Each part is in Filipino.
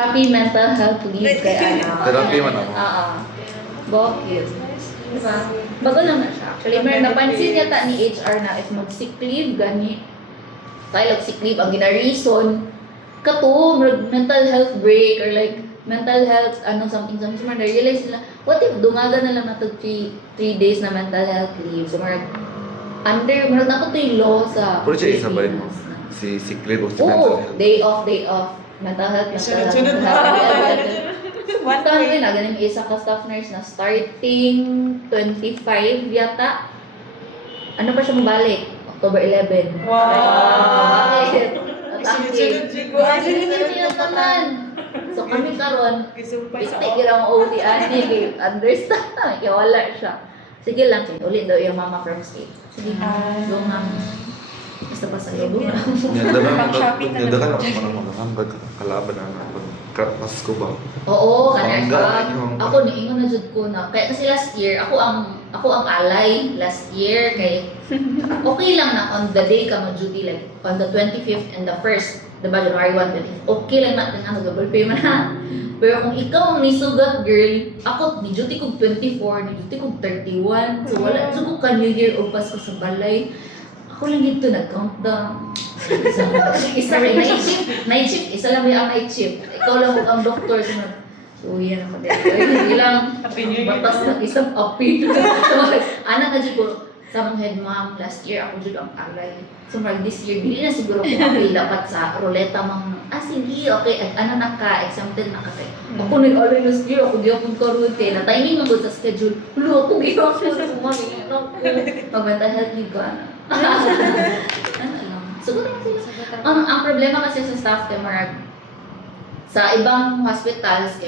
Happy mental health leave kay ano. Therapy man ako. Oo. Bakit? Diba? Bago lang na siya. Actually, may napansin yata ni HR na if mag-sick leave, gani, file of sick leave, ang gina-reason, kato, mental health break, or like, mental health, something, na-realize nila, what if dumaga na lang na 3 days na mental health leave? So, marag dapat ito yung law sa Pero siya isang balik mo. Pilipinas na. Si sick leave o si Oo, mental health. day off. Mental health. Sunod-sunod One time rin, ganun yung isa ka staff nurse na starting 25 yata. Ano pa siya mabalik? October 11. Wow! Bakit? Sunod-sunod Sunod naman. So kami karon, Isumpay sa pitik yung OT ani, understand na, kaya wala siya. Sige lang, ulit daw yung mama from state. Sige, go ma'am. Basta pa sa iyo. Pang-shopping na Nadagan lang. ako parang magkakambag kalaban na pagkapas ko ba? Oo, kanya Bangga, siya. yung- Ako niingon na jud ko na. Kaya kasi last year, ako ang alay last year kay okay lang na on the day ka mag-duty like on the 25th and the 1st, diba January 1, 25th, okay lang natin ang double pay man ha. Pero kung ikaw ang nisugat girl, ako ni duty kog 24, ni duty kog 31, so wala jud ko ka New Year o Pasko sa balay. Ako lang dito nag-countdown. Isa rin, night shift, isa lang yung night shift. Ikaw lang ang doktor. So, yan ako din. Hindi lang, Happy New Year. batas ng isang api. Anak na dyan ko, sa mga head ma'am, last year ako dyan ang alay. So, this year, bili na siguro ko apil dapat sa ruleta mang, sige, okay, ano na ka, exempted na ka. Ako nag-alay last year, ako di akong karute. Na-timing mo sa schedule. Hulo, ako ginawa ko. Sumali, ako. Pag-mental health leave ka na. Siguro na sila. Ang problema kasi sa staff kay Marag, sa ibang hospitals,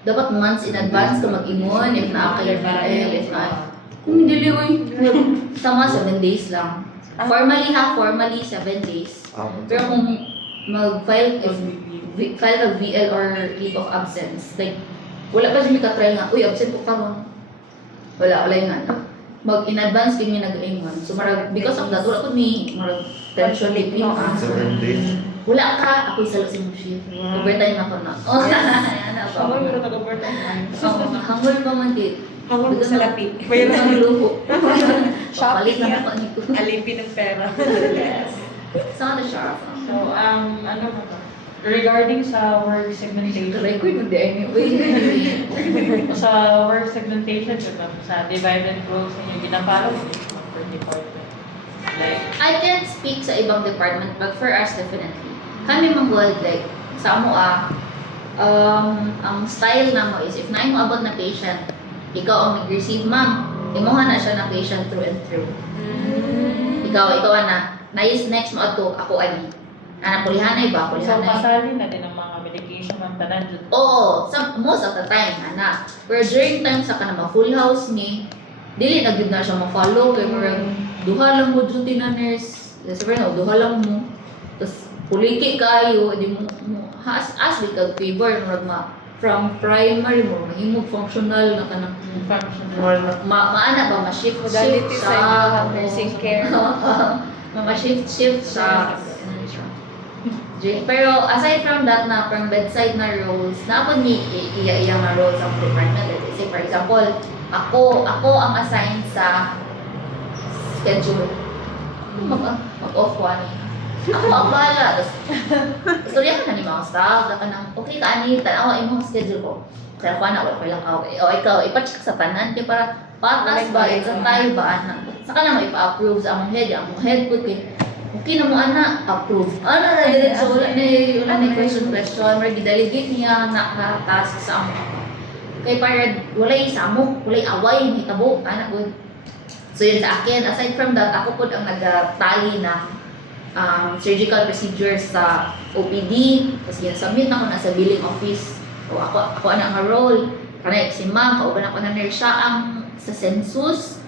dapat months in advance ka mag-immune, if na kayo VL, if na, kung hindi liway, sama 7 days lang. Formally 7 days. Pero kung mag-file ng VL or leave of absence, like, wala pa siya may katrail nga, uy, absent ko karon. Wala yung ano. In advance kami nag-ingon. So marag because of that wala ko ni marag tension living. 7 days. Wala ka, ako'y salo sa mong shift. Overtime ako na. Oh, ano ba? Ako yung taga-overtime. Hangol pa man dit. Hangol ko sa lapi. Bayan ang luho. Shopping Palit na yan. ako nito. Alipin ng pera. Yes. Saan na siya? So, ano ba ba? Regarding sa work segmentation, Record mo di anyway. sa work segmentation, sa divide and roles ninyo, ginapalo mo per department. Like, I can't speak sa ibang department, but for us, definitely. Kami manggod, like, sa amo ang style na mo is, if na mo abot na patient, ikaw ang mag-receive, ma'am, imuha na siya ng patient through and through. Ikaw na, next mo ato, ako ani. Pulihanay ba? so Pulihanay. pasali na din ang mga medication ng tanan dyan. Oo, most of the time, ana. Pero during time sa kanama full house ni, dili na gyud na siya ma-follow kay murag duha lang mo duty na nurse. Sabi na duha lang mo. Tapos puliki kayo, di mo as di kag favor murag from primary mo mahimog functional na kanang Functional. maana ba ma-shift Modality shift sa nursing care. ma-shift sa pero aside from that na from bedside na roles, na ako ni iya na roles sa department. Let's say for example, ako ang assigned sa schedule. Mag-off one. Ako ang bahala. Istorya ka na ni mga staff, na kanang okay ka ani, tanawa imong schedule ko. Kaya ko na wala pa lang o ikaw ipa-check sa tanan kay para patas ba sa tayo ba ana. Saka na ipa-approve sa among head ko kay okay na mo ana approve. Ano na diretso wala na question may gidelegate niya na task sa amo. Kay para walay samok, walay away hitabo ana gud. So yun sa akin, aside from that, ako po ang nagtali na surgical procedures sa OPD, kasi submit na ko na sa billing office. So ako ana nga role, kanay si ma'am, kauban ako na nurse siya ang sa census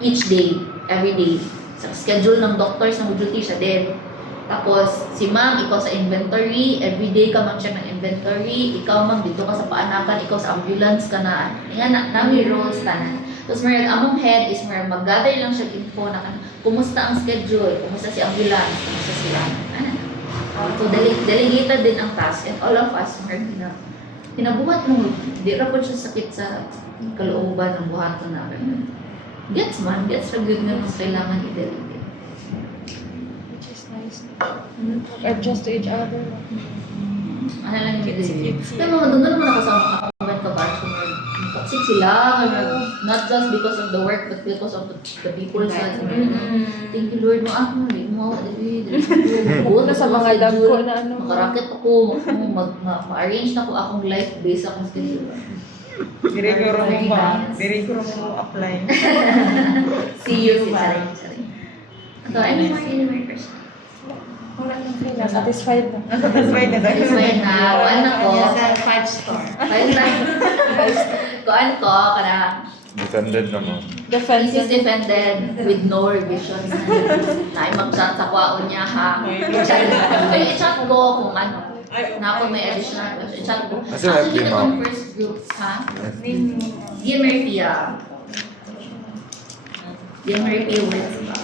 each day, every day. Sa schedule ng doctor sa duty siya din. Tapos si ma'am, ikaw sa inventory, everyday ka mag-check ng inventory, ikaw ma'am dito ka sa paanakan, ikaw sa ambulance ka na. Nga nami roles tanan. Tapos mayroon among head is mayroon mag-gather lang siya info na kumusta ang schedule, kumusta si ambulance, kumusta sila. Ano na. So, delegated din ang task and all of us are kinabuhat mo, di ra po siya sakit sa kalooban ng buhaton namin. Gets ra good nga mas kailangan i-delegate. Which is nice. Adjust to each other. Ano lang yung i-delegate. Cute. Pero doon naman ako sa mga kabatch ko. Toxic sila, not just because of the work, but because of the people sa thank you Lord, hindi mo, Pupunta sa mga dagko na ano. makarakit ako, ma-arrange na ko akong life based akong schedule. Diriguro Very mo ba? nice. Diriguro mo apply. See you, Ma'am. So, any more questions? Wala nang kailan. Satisfied na. Satisfied na, kuan ako. Sa 5-star. Kuan ko, kana, Defended naman. thesis defended with no revisions. Ay, mag-chat sa kwaon niya, ha? Ay, i-chat ko kung ano. Na ako may additional question. I-chat ko. Kasi may Actually, FB, itong ma'am. first group, ha? DMRP, DMRP words ba?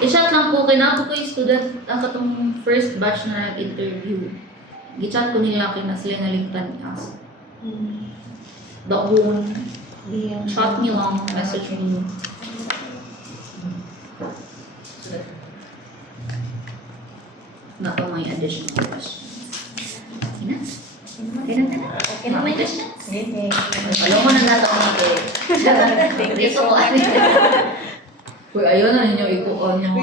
I-chat lang po, kinako ko yung student, ang katong first batch na nag-interview. I-chat ko nila kay na sila naligtan ni As. Doon, chat niyo lang, message mo. Na po may additional questions. Okay na? Okay na may questions? Alam mo na nato ang Thank you so much. Uy, ayun na ninyo ikuon mo.